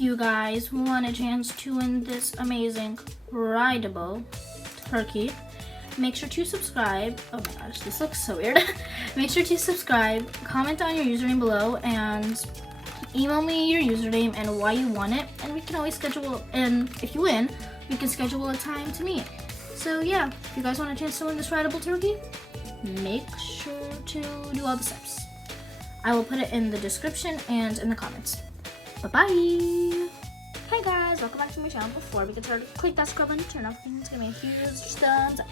if you guys want a chance to win this amazing rideable turkey, make sure to subscribe. Oh my gosh, this looks so weird. Make sure to subscribe, comment on your username below, and email me your username and why you want it, and we can always schedule, and if you win, we can schedule a time to meet. So yeah, if you guys want a chance to win this rideable turkey, make sure to do all the steps. I will put it in the description and in the comments. Bye-bye! Hey guys, welcome back to my channel. Before we get started, click that subscribe button, turn off notifications, give me a huge thumbs up.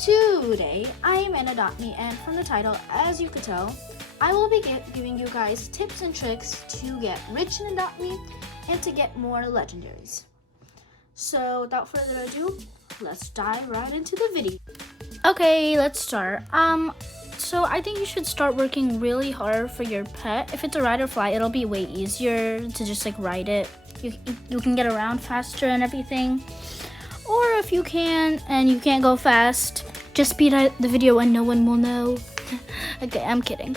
Today, I am in Adopt Me, and from the title, as you could tell, I will be giving you guys tips and tricks to get rich in Adopt Me and to get more legendaries. So without further ado, let's dive right into the video. Okay, let's start. So I think you should start working really hard for your pet. If it's a ride or fly, it'll be way easier to just like ride it. You can get around faster and everything. Or if you can and you can't go fast, just speed up the video and no one will know. Okay, I'm kidding.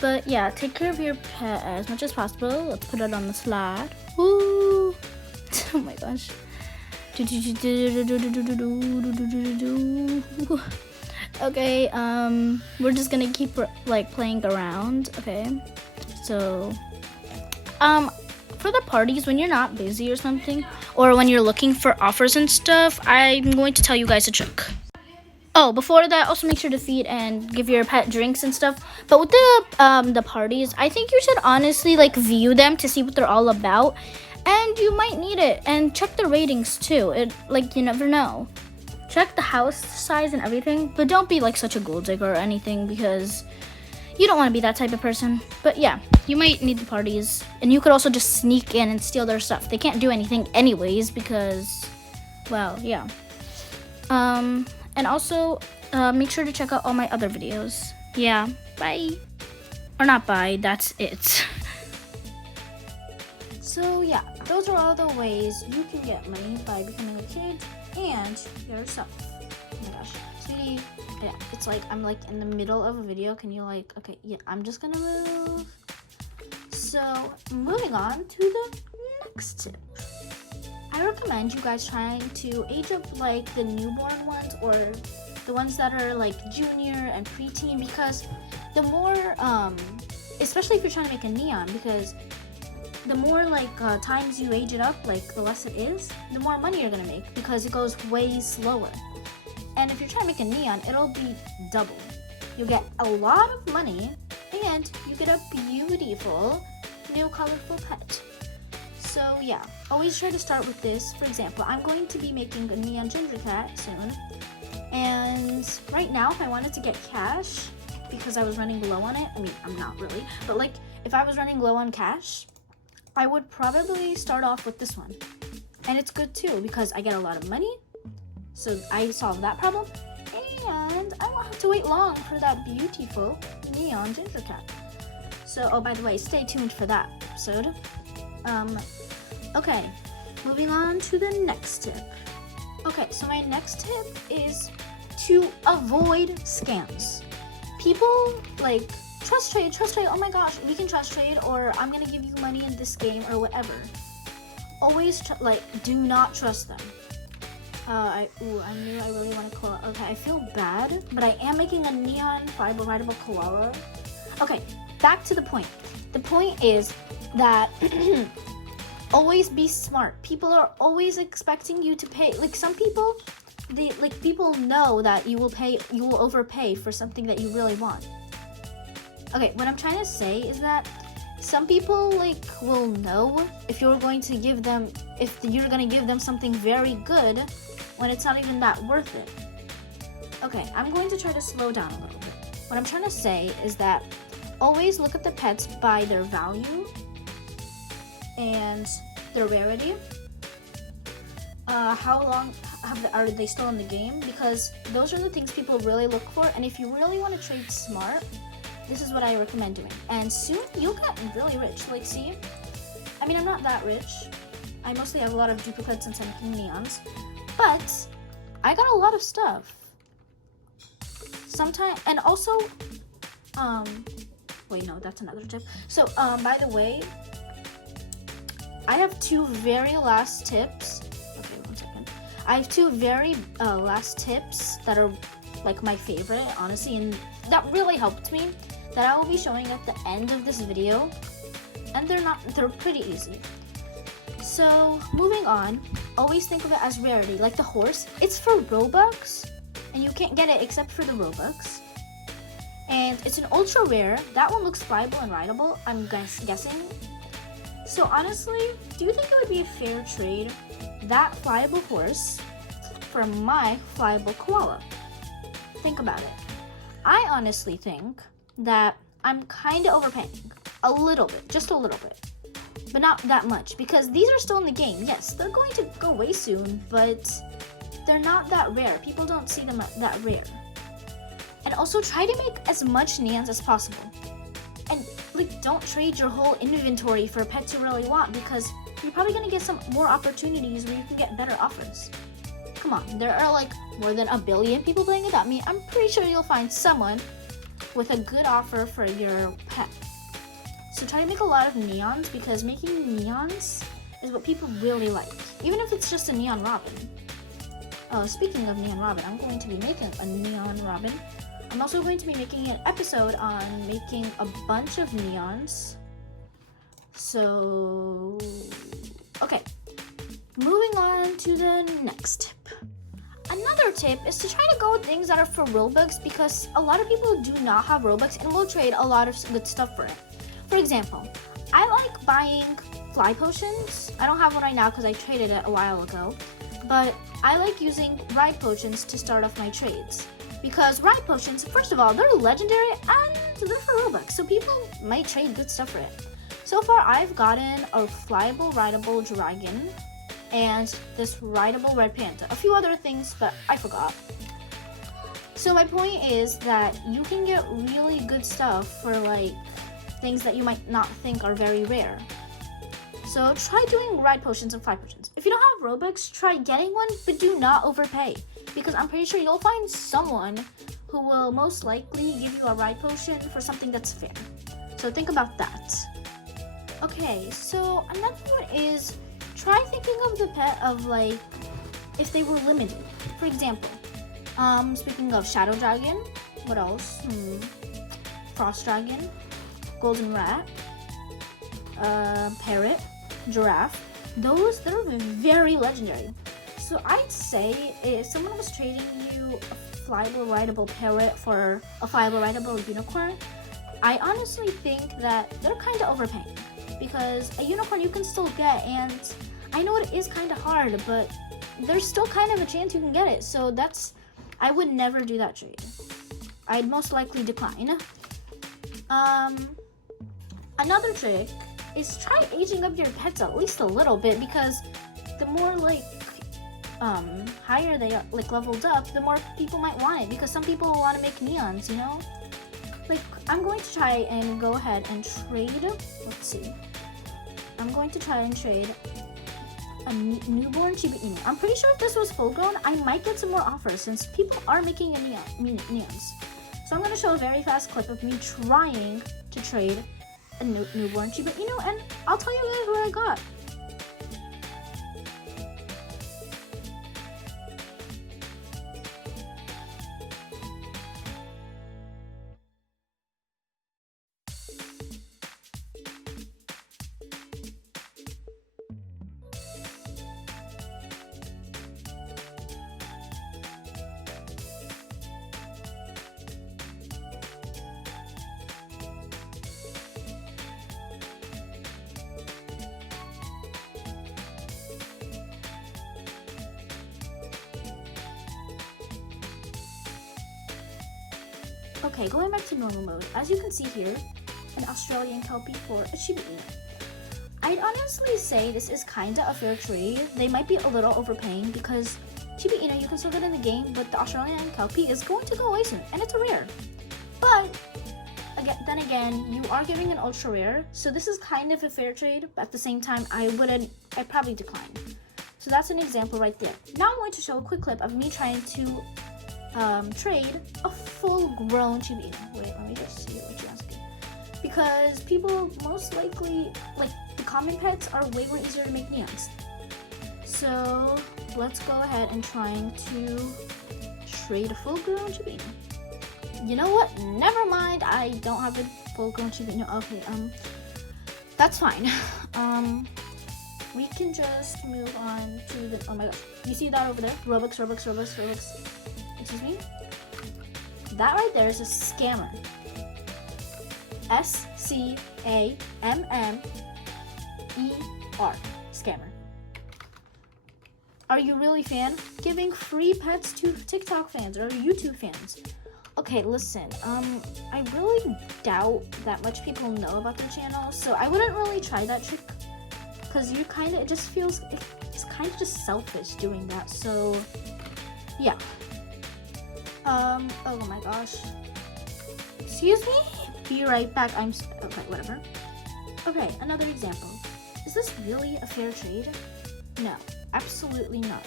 But yeah, take care of your pet as much as possible. Let's put it on the slide. Woo! Oh my gosh. Okay, we're just gonna keep like playing around. Okay, so for the parties, when you're not busy or something, or when you're looking for offers and stuff, I'm going to tell you guys a trick. Oh, before that, also make sure to feed and give your pet drinks and stuff. But with the parties, I think you should honestly like view them to see what they're all about, and you might need it. And check the ratings too. It like you never know. Check the house size and everything, but don't be like such a gold digger or anything because you don't want to be that type of person. But yeah, you might need the parties, and you could also just sneak in and steal their stuff. They can't do anything anyways because, well, yeah. And also make sure to check out all my other videos. Yeah, bye. Or not bye, that's it. So yeah, those are all the ways you can get money by becoming a kid and yourself. Oh my gosh, sweetie, yeah, it's like I'm like in the middle of a video. Can you like, okay, yeah, I'm just gonna move. So moving on to the next tip. I recommend you guys trying to age up like the newborn ones or the ones that are like junior and preteen, because the more, especially if you're trying to make a neon, because the more like times you age it up, like the less it is, the more money you're gonna make because it goes way slower. And if you're trying to make a neon, it'll be double. You'll get a lot of money and you get a beautiful new colorful pet. So yeah, always try to start with this. For example, I'm going to be making a neon ginger cat soon. And right now, if I wanted to get cash, because I was running low on it, I mean, I'm not really, but like if I was running low on cash, I would probably start off with this one. And it's good too because I get a lot of money. So I solve that problem. And I won't have to wait long for that beautiful neon ginger cat. So, oh, by the way, stay tuned for that episode. Okay, moving on to the next tip. Okay, so my next tip is to avoid scams. People like trust trade, oh my gosh, we can trust trade, or I'm gonna give you money in this game, or whatever. Always, do not trust them. I knew I really want to call. Okay, I feel bad, but I am making a neon fiber rideable koala. Okay, back to the point. The point is that always be smart. People are always expecting you to pay. Like some people, people know that you will overpay for something that you really want. Okay, what I'm trying to say is that some people will know if you're going to give them something very good when it's not even that worth it. Okay, I'm going to try to slow down a little bit. What I'm trying to say is that always look at the pets by their value and their rarity. How long are they still in the game? Because those are the things people really look for. And if you really want to trade smart, this is what I recommend doing. And soon you'll get really rich. Like, see? I mean, I'm not that rich. I mostly have a lot of duplicates and some neons. But I got a lot of stuff. Sometimes, and also, wait, no, that's another tip. So, by the way, I have two very last tips. Okay, 1 second. I have two very last tips that are like my favorite, honestly, and that really helped me, that I will be showing at the end of this video. And they're pretty easy. So moving on, always think of it as rarity. Like the horse, it's for Robux, and you can't get it except for the Robux. And it's an ultra rare. That one looks flyable and rideable, I'm guessing. So honestly, do you think it would be a fair trade, that flyable horse for my flyable koala? Think about it. I honestly think that I'm kind of overpaying. A little bit, just a little bit. But not that much, because these are still in the game. Yes, they're going to go away soon, but they're not that rare. People don't see them that rare. And also try to make as much neons as possible. And like, don't trade your whole inventory for pets you really want, because you're probably gonna get some more opportunities where you can get better offers. Come on, there are like more than 1 billion people playing Adopt Me. I'm pretty sure you'll find someone with a good offer for your pet. So try to make a lot of neons, because making neons is what people really like, even if it's just a neon robin. Speaking of neon robin, I'm going to be making a neon robin. I'm also going to be making an episode on making a bunch of neons. So, okay, moving on to the next tip. Another tip is to try to go with things that are for Robux, because a lot of people do not have Robux and will trade a lot of good stuff for it. For example, I like buying fly potions. I don't have one right now because I traded it a while ago. But I like using ride potions to start off my trades. Because ride potions, first of all, they're legendary and they're for Robux. So people might trade good stuff for it. So far, I've gotten a flyable, rideable dragon and this rideable red panda. A few other things, but I forgot. So my point is that you can get really good stuff for like things that you might not think are very rare. So try doing ride potions and fly potions. If you don't have Robux, try getting one, but do not overpay, because I'm pretty sure you'll find someone who will most likely give you a ride potion for something that's fair. So think about that. Okay, so another one is try thinking of the pet of like if they were limited. For example, speaking of shadow dragon, what else? Frost dragon, golden rat, parrot, giraffe. Those, they're very legendary. So I'd say if someone was trading you a flyable rideable parrot for a flyable rideable unicorn, I honestly think that they're kind of overpaying, because a unicorn you can still get, and I know it is kind of hard, but there's still kind of a chance you can get it. So I would never do that trade. I'd most likely decline. Another trick is try aging up your pets at least a little bit, because the more like higher they are, like leveled up, the more people might want it, because some people want to make neons, you know? Like, I'm going to try and go ahead and trade, let's see. I'm going to try and trade a newborn Shiba Inu. I'm pretty sure if this was full grown, I might get some more offers, since people are making a neons. So I'm going to show a very fast clip of me trying to trade a newborn Shiba Inu, and I'll tell you guys what I got. Okay, going back to normal mode. As you can see here, an Australian Kelpie for a Shiba Inu. I'd honestly say this is kinda a fair trade. They might be a little overpaying, because Shiba Inu you can still get in the game, but the Australian Kelpie is going to go away soon, and it's a rare. But then again, you are giving an ultra rare, so this is kind of a fair trade, but at the same time, I'd probably decline. So that's an example right there. Now I'm going to show a quick clip of me trying to trade a full-grown Shiba Inu. Wait, let me just see what you're asking. Because people most likely, like, the common pets are way more easier to make neons. So let's go ahead and trying to trade a full-grown Chibino. You know what? Never mind. I don't have a full-grown Chibino. Okay, that's fine. We can just move on to the. Oh my gosh! You see that over there? Robux. Excuse me. That right there is a scammer. SCAMMER. Scammer. Are you really fan? Giving free pets to TikTok fans or YouTube fans? Okay, listen. I really doubt that much people know about their channel, so I wouldn't really try that trick. Because you kind of, it's kind of just selfish doing that. So, yeah. Oh my gosh. Excuse me? Be right back. Okay, whatever. Okay, another example. Is this really a fair trade? No, absolutely not.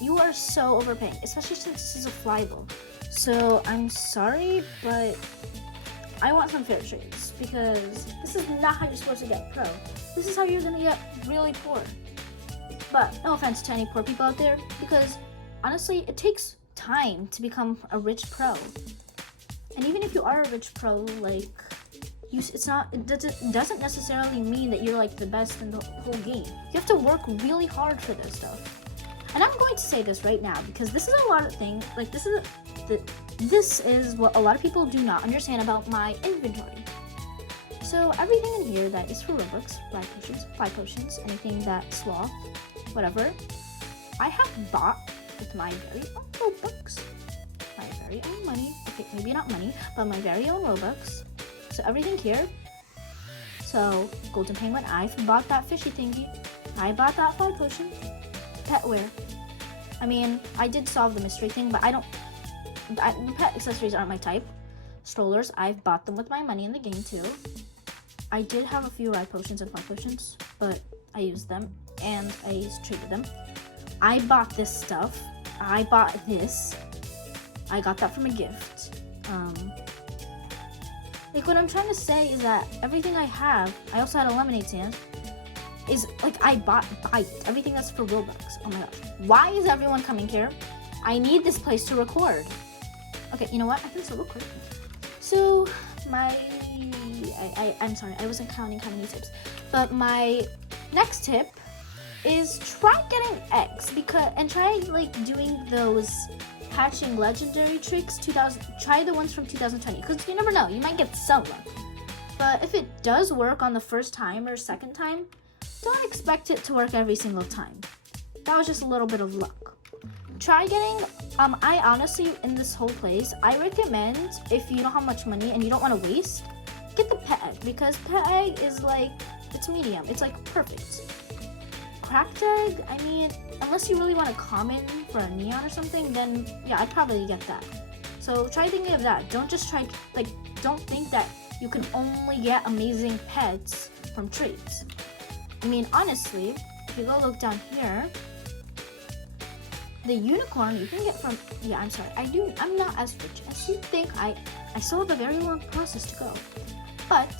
You are so overpaying, especially since this is a flyable. So, I'm sorry, but I want some fair trades because this is not how you're supposed to get pro. This is how you're gonna get really poor. But no offense to any poor people out there, because honestly, it takes time to become a rich pro. And even if you are a rich pro, like it doesn't necessarily mean that you're like the best in the whole game. You have to work really hard for this stuff. And I'm going to say this right now because this is a lot of things. Like this is what a lot of people do not understand about my inventory. So everything in here that is for Robux, fly potions, anything that sloth, whatever, I have bought with my very own Robux, my very own money. Okay, maybe not money, but my very own Robux. So everything here. So golden penguin, I've bought that fishy thingy. I bought that fly potion. Petware. I mean, I did solve the mystery thing, but the pet accessories aren't my type. Strollers, I've bought them with my money in the game too. I did have a few ride potions and fly potions, but I used them and I traded them. I bought this stuff. I bought this. I got that from a gift. Like what I'm trying to say is that everything I have, I also had a lemonade stand, is like I bought everything that's for Roblox. Oh my gosh. Why is everyone coming here? I need this place to record. Okay, you know what? I can still record. So I'm sorry, I wasn't counting how many tips. But my next tip is try getting eggs and try like doing those hatching legendary tricks. Try the ones from 2020 because you never know, you might get some luck. But if it does work on the first time or second time, don't expect it to work every single time. That was just a little bit of luck. Try getting, I honestly, in this whole place, I recommend if you don't have much money and you don't want to waste, get the pet egg because pet egg is like, it's medium. It's like perfect. Cracked egg, I mean, unless you really want a common for a neon or something, then yeah, I'd probably get that. So try thinking of that. Don't just try, like, don't think that you can only get amazing pets from trades. I mean, honestly, if you go look down here, the unicorn you can get from, yeah, I'm sorry, I'm not as rich as you think. I still have a very long process to go. But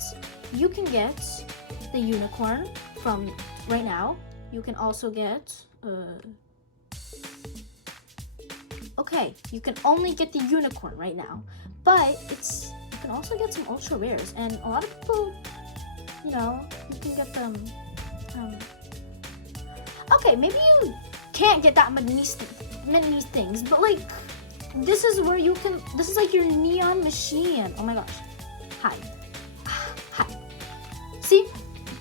you can get the unicorn from right now. You can also get, okay, you can only get the unicorn right now. But you can also get some ultra rares. And a lot of people, you know, you can get them, okay, maybe you can't get that many things, but like, this is where you can, this is like your neon machine. Oh my gosh. Hi. See?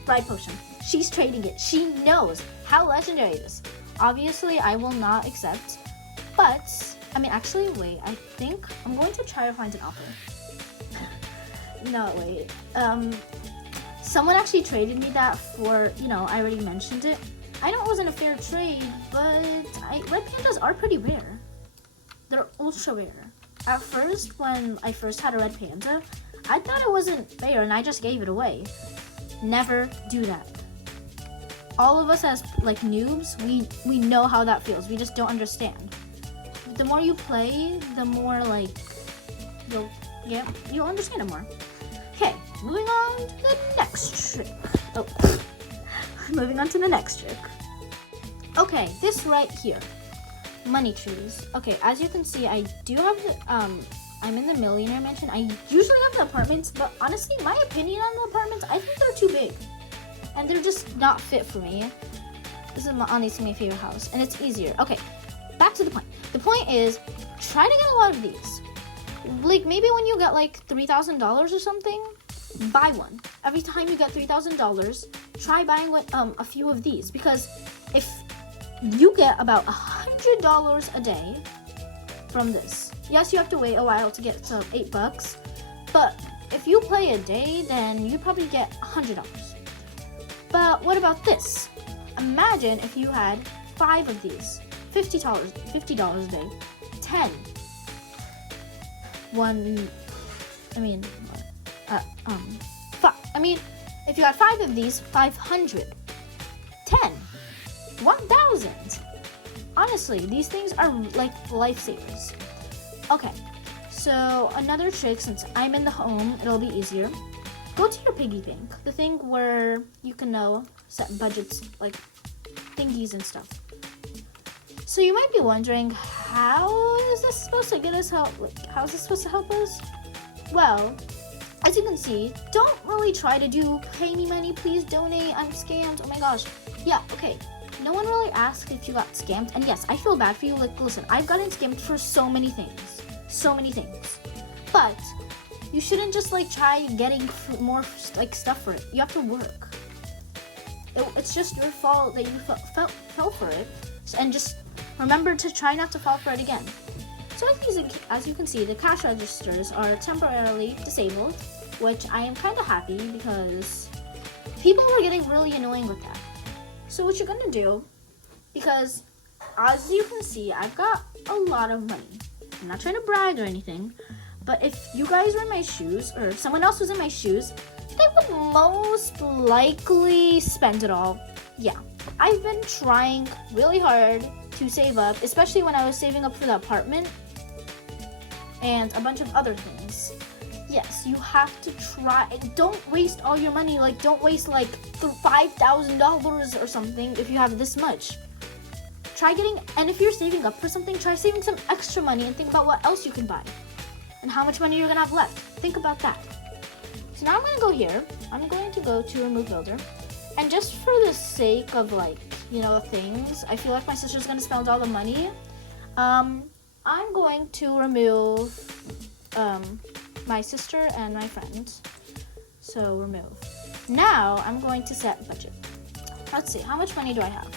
Ride potion. She's trading it. She knows how legendary it is. Obviously, I will not accept, but, I mean, actually, wait, I think I'm going to try to find an offer. No, wait. Someone actually traded me that for, you know, I already mentioned it. I know it wasn't a fair trade, but red pandas are pretty rare. They're ultra rare. At first, when I first had a red panda, I thought it wasn't fair and I just gave it away. Never do that. All of us as like noobs, we know how that feels. We just don't understand. The more you play, the more like you'll understand it more. Okay, moving on to the next trick. Oh, moving on to the next trick. Okay, this right here, money trees. Okay, as you can see, I do have the I'm in the millionaire mansion. I usually have the apartments, but honestly, my opinion on the apartments, I think they're too big, and they're just not fit for me. This is honestly my favorite house, and it's easier. Okay, back to the point. The point is, try to get a lot of these. Like maybe when you get like $3,000 or something, buy one. Every time you get $3,000, try buying a few of these, because if you get about $100 a day from this. Yes, you have to wait a while to get to $8, but if you play a day, then you probably get $100. But what about this? Imagine if you had 5 of these, $50 a day, 10. If you had 5 of these, 500, 10, 1,000. Honestly, these things are like lifesavers. Okay, so another trick, since I'm in the home, it'll be easier. Go to your piggy bank, the thing where you can set budgets, like thingies and stuff. So you might be wondering, how is this supposed to get us help? Like, how is this supposed to help us? Well, as you can see, don't really try to do pay me money, please donate, I'm scammed, oh my gosh. Yeah, okay. No one really asks if you got scammed, and yes, I feel bad for you. Like, listen, I've gotten scammed for so many things, but you shouldn't just like try getting more like stuff for it. You have to work. It's just your fault that you fell for it, and just remember to try not to fall for it again. So as you can see, the cash registers are temporarily disabled, which I am kind of happy because people were getting really annoying with that. So what you're gonna do, because as you can see, I've got a lot of money. I'm not trying to brag or anything, but if you guys were in my shoes, or if someone else was in my shoes, they would most likely spend it all. Yeah, I've been trying really hard to save up, especially when I was saving up for the apartment and a bunch of other things. Yes, you have to try. Don't waste all your money. Like, don't waste like $5,000 or something if you have this much. Try getting, and if you're saving up for something, try saving some extra money and think about what else you can buy and how much money you're gonna have left. Think about that. So now I'm gonna go here. I'm going to go to Remove Builder, and just for the sake of like, things, I feel like my sister's gonna spend all the money. I'm going to remove my sister and my friends. So remove. Now I'm going to set budget. Let's see, how much money do I have?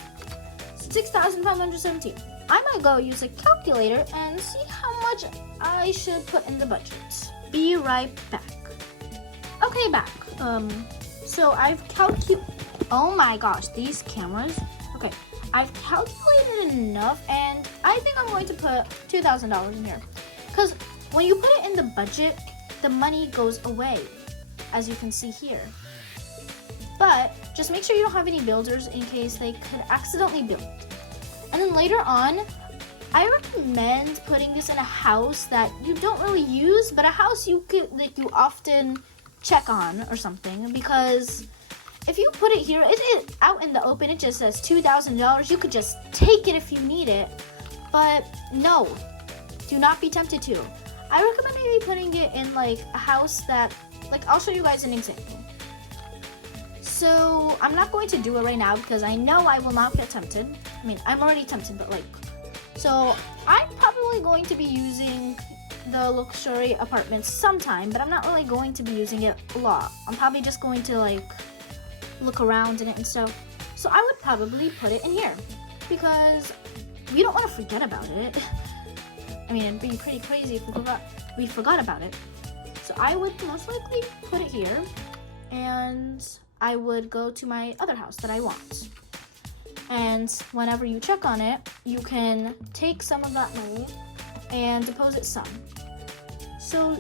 6,517. I might go use a calculator and see how much I should put in the budget. Be right back. Okay, back. So I've oh my gosh, these cameras. Okay, I've calculated enough, and I think I'm going to put $2,000 in here. Because when you put it in the budget, the money goes away, as you can see here. But just make sure you don't have any builders in case they could accidentally build. And then later on, I recommend putting this in a house that you don't really use, but a house you often check on or something, because if you put it here, it out in the open, it just says $2,000. You could just take it if you need it, but no, do not be tempted to. I recommend maybe putting it in like a house that, like, I'll show you guys an example. So I'm not going to do it right now because I know I will not get tempted. I mean, I'm already tempted, but like, so I'm probably going to be using the luxury apartments sometime, but I'm not really going to be using it a lot. I'm probably just going to like look around in it and stuff. So I would probably put it in here because we don't want to forget about it. I mean, it'd be pretty crazy if we forgot about it. So I would most likely put it here, and I would go to my other house that I want. And whenever you check on it, you can take some of that money and deposit some. So,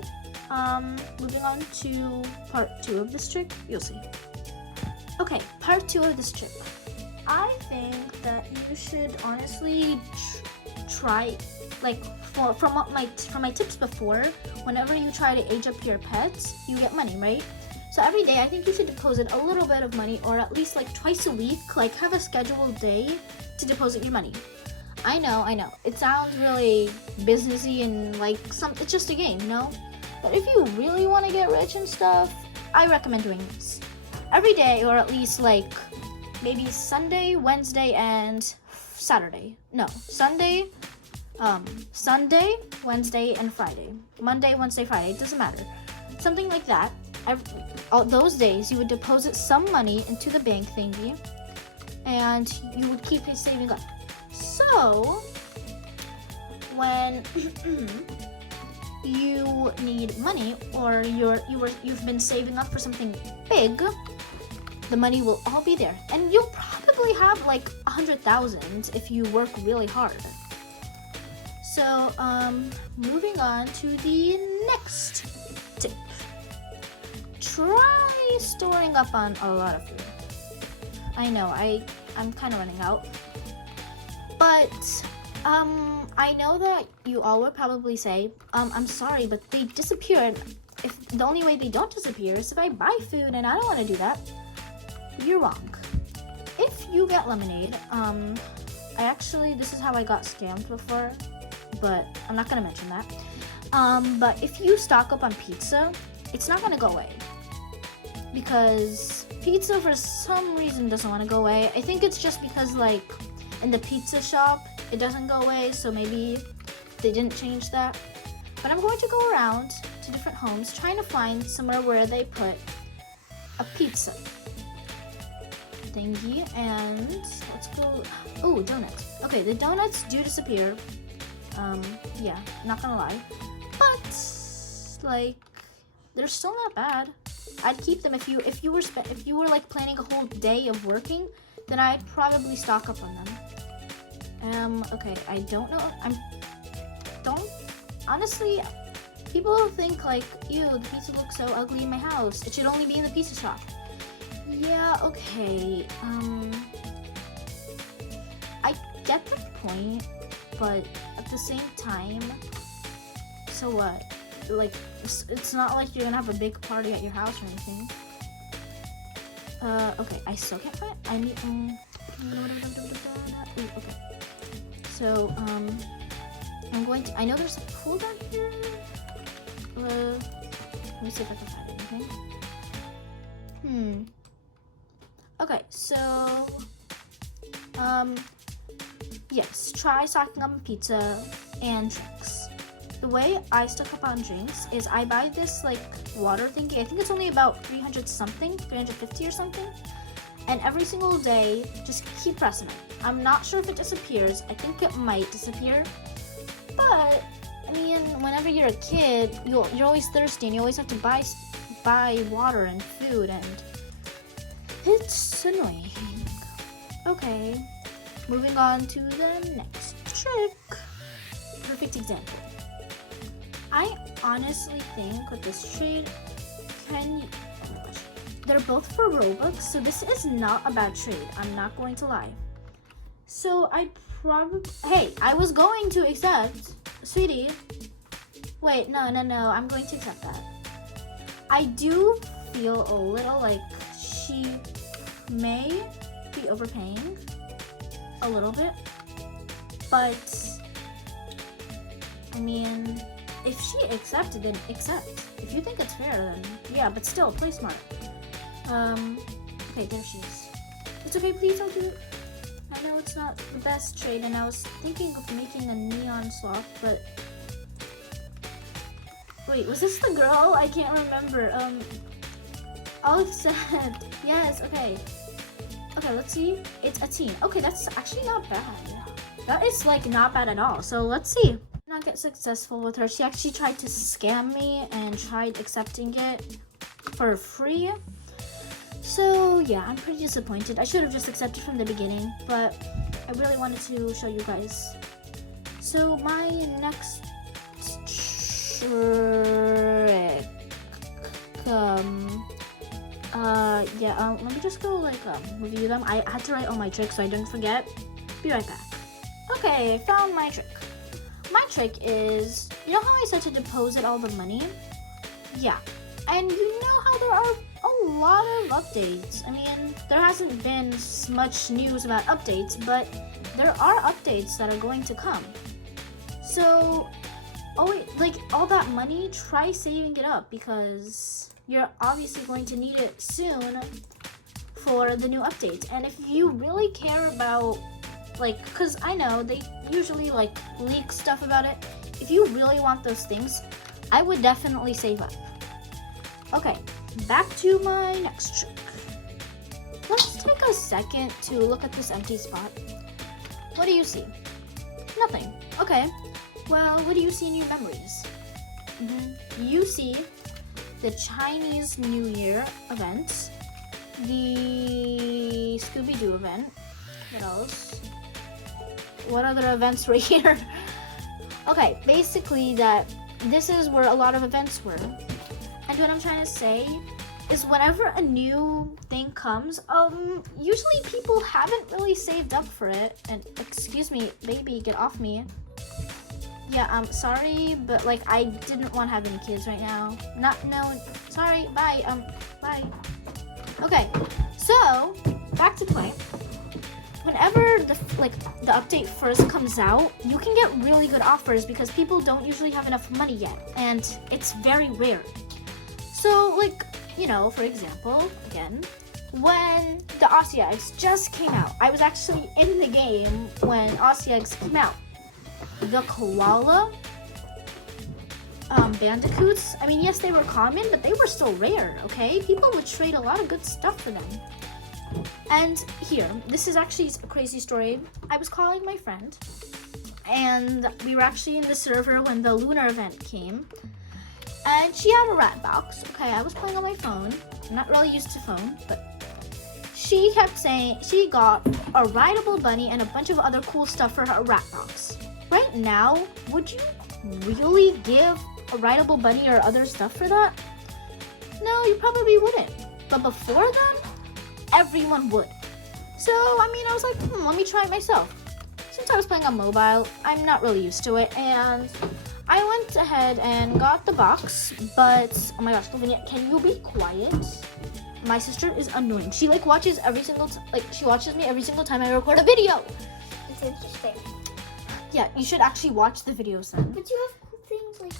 moving on to part 2 of this trick, you'll see. Okay, part 2 of this trick. I think that you should honestly try, like, from my tips before, whenever you try to age up your pets, you get money, right? So every day, I think you should deposit a little bit of money, or at least like twice a week. Like have a scheduled day to deposit your money. I know. It sounds really businessy and like it's just a game, you know? But if you really want to get rich and stuff, I recommend doing this. Every day, or at least like maybe Sunday, Wednesday, and Saturday. No, Sunday, Wednesday, and Friday. Monday, Wednesday, Friday, it doesn't matter. Something like that. All those days, you would deposit some money into the bank thingy, and you would keep saving up. So, when you need money, or you've been saving up for something big, the money will all be there, and you'll probably have like 100,000 if you work really hard. So, moving on to the next tip. Try storing up on a lot of food. I know, I'm kind of running out. But, I know that you all would probably say, I'm sorry, but they disappear. If the only way they don't disappear is if I buy food, and I don't want to do that. You're wrong. If you get lemonade, this is how I got scammed before, but I'm not gonna mention that. But if you stock up on pizza, it's not gonna go away, because pizza for some reason doesn't want to go away. I think it's just because like in the pizza shop it doesn't go away, so maybe they didn't change that. But I'm going to go around to different homes trying to find somewhere where they put a pizza thingy, and let's go. Oh, donuts. Okay, the donuts do disappear. Yeah, not gonna lie, but like they're still not bad. I'd keep them if you were like planning a whole day of working, then I'd probably stock up on them. Okay, I don't know. Honestly, people think like, ew, the pizza looks so ugly in my house. It should only be in the pizza shop. Yeah, okay. I get the point, but at the same time, so what? Like, it's not like you're gonna have a big party at your house or anything. Okay, I still can't find. Okay. So, I'm going to. I know there's a pool down here. Let me see if I can find anything. Okay, so, yes, try stocking up on pizza and drinks. The way I stock up on drinks is I buy this like water thingy. I think it's only about 350 or something. And every single day, just keep pressing it. I'm not sure if it disappears. I think it might disappear. But, I mean, whenever you're a kid, you're always thirsty and you always have to buy water and food, and it's annoying. Okay, moving on to the next trick. Perfect example. I honestly think with this trade, they're both for Roblox, so this is not a bad trade. I'm not going to lie. So I was going to accept, sweetie. Wait, no, I'm going to accept that. I do feel a little like she may be overpaying a little bit, but I mean, if she accepted, then accept. If you think it's fair, then yeah, but still, play smart. Okay, there she is. It's okay, please don't do it. I know it's not the best trade, and I was thinking of making a neon swap, but wait, was this the girl? I can't remember. Olive said, yes, okay. Okay, let's see. It's a teen. Okay, that's actually not bad. That is like not bad at all. So let's see. Not get successful with her. She actually tried to scam me and tried accepting it for free. So yeah, I'm pretty disappointed. I should have just accepted from the beginning, but I really wanted to show you guys. So my next trick, let me just go like review them. I had to write all my tricks so I don't forget. Be right back. Okay, I found my trick. My trick is, you know how I said to deposit all the money? Yeah, and you know how there are a lot of updates. I mean, there hasn't been much news about updates, but there are updates that are going to come. So, like all that money, try saving it up because you're obviously going to need it soon for the new updates. And if you really care about, like, because I know they usually like leak stuff about it. If you really want those things, I would definitely save up. Okay, back to my next trick. Let's take a second to look at this empty spot. What do you see? Nothing. Okay, well, what do you see in your memories? You see the Chinese New Year event, the Scooby-Doo event. What else? What other events were here? Okay, basically this is where a lot of events were. And what I'm trying to say is whenever a new thing comes, usually people haven't really saved up for it. And excuse me, baby, get off me. Yeah, I'm sorry, but like I didn't want to have any kids right now. Sorry, bye, bye. Okay, so back to play. Whenever the update first comes out, you can get really good offers because people don't usually have enough money yet, and it's very rare. So, like, you know, for example, again, when the Aussie Eggs just came out, I was actually in the game when Aussie Eggs came out. The koala bandicoots, I mean, yes, they were common, but they were still rare, okay? People would trade a lot of good stuff for them. And here, this is actually a crazy story. I was calling my friend, and we were actually in the server when the lunar event came. And she had a rat box. Okay, I was playing on my phone. I'm not really used to phone, but she kept saying she got a rideable bunny and a bunch of other cool stuff for her rat box. Right now, would you really give a rideable bunny or other stuff for that? No, you probably wouldn't. But before then, everyone would. So, I mean, I was like, let me try it myself. Since I was playing on mobile, I'm not really used to it, and I went ahead and got the box, but oh my gosh, Lavinia, can you be quiet? My sister is annoying. She watches me every single time I record a video. It's interesting. Yeah, you should actually watch the videos then. But you have cool things like.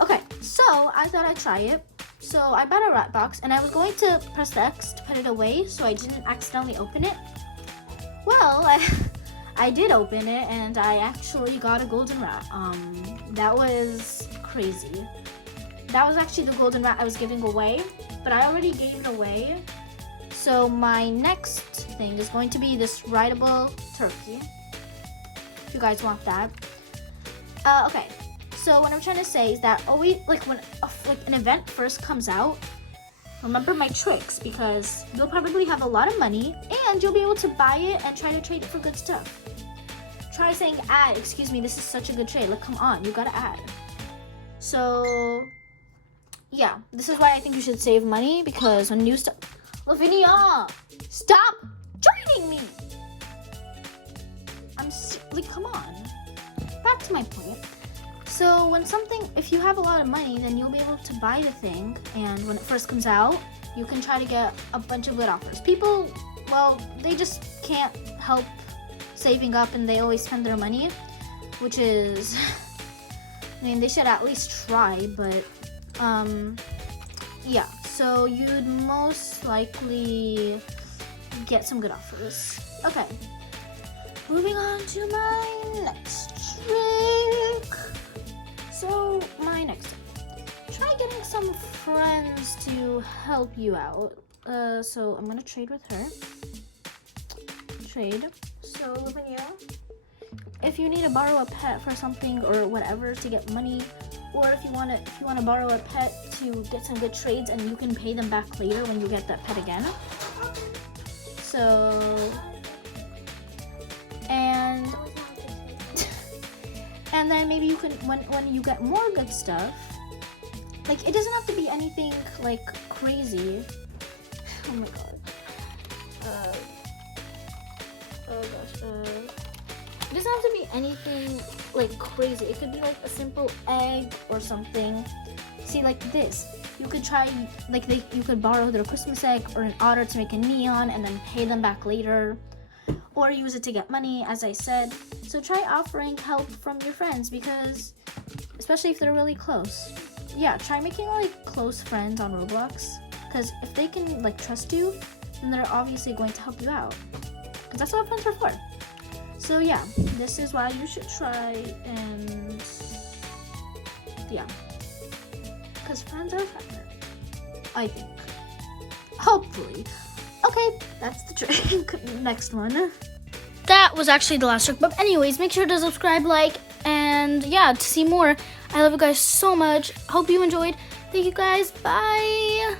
Okay, so I thought I'd try it. So I bought a rat box, and I was going to press the X to put it away so I didn't accidentally open it. Well, I did open it, and I actually got a golden rat. That was crazy. That was actually the golden rat I was giving away, but I already gave it away. So my next thing is going to be this rideable turkey. If you guys want that. Okay. So what I'm trying to say is that always, like when an event first comes out, remember my tricks because you'll probably have a lot of money and you'll be able to buy it and try to trade it for good stuff. Try saying add, excuse me, this is such a good trade. Like, come on, you gotta add. So, yeah, this is why I think you should save money because when new stuff... Lavinia, stop joining me! Come on. Back to my point. So if you have a lot of money, then you'll be able to buy the thing, and when it first comes out, you can try to get a bunch of good offers. People, well, they just can't help saving up, and they always spend their money, which is, I mean, they should at least try, but, yeah, so you'd most likely get some good offers. Okay, moving on to my next trick. So, my next tip. Try getting some friends to help you out. So I'm gonna trade with her. Trade. So, Lavinia, if you need to borrow a pet for something or whatever to get money, or if you wanna borrow a pet to get some good trades and you can pay them back later when you get that pet again. So, and then maybe you can, when you get more good stuff, like it doesn't have to be anything like crazy. Oh my god. Oh gosh. It doesn't have to be anything like crazy. It could be like a simple egg or something. See, like this. you could try, like, you could borrow their Christmas egg or an otter to make a neon and then pay them back later, or use it to get money, as I said. So try offering help from your friends, because especially if they're really close. Yeah, try making like close friends on Roblox, because if they can like trust you, then they're obviously going to help you out, because that's what friends are for. So yeah, this is why you should try, and yeah, because friends are better, I think. Hopefully. Okay, that's the trick. Next one. That was actually the last trick, but anyways, make sure to subscribe, like, and yeah, to see more. I love you guys so much. Hope you enjoyed. Thank you guys. Bye.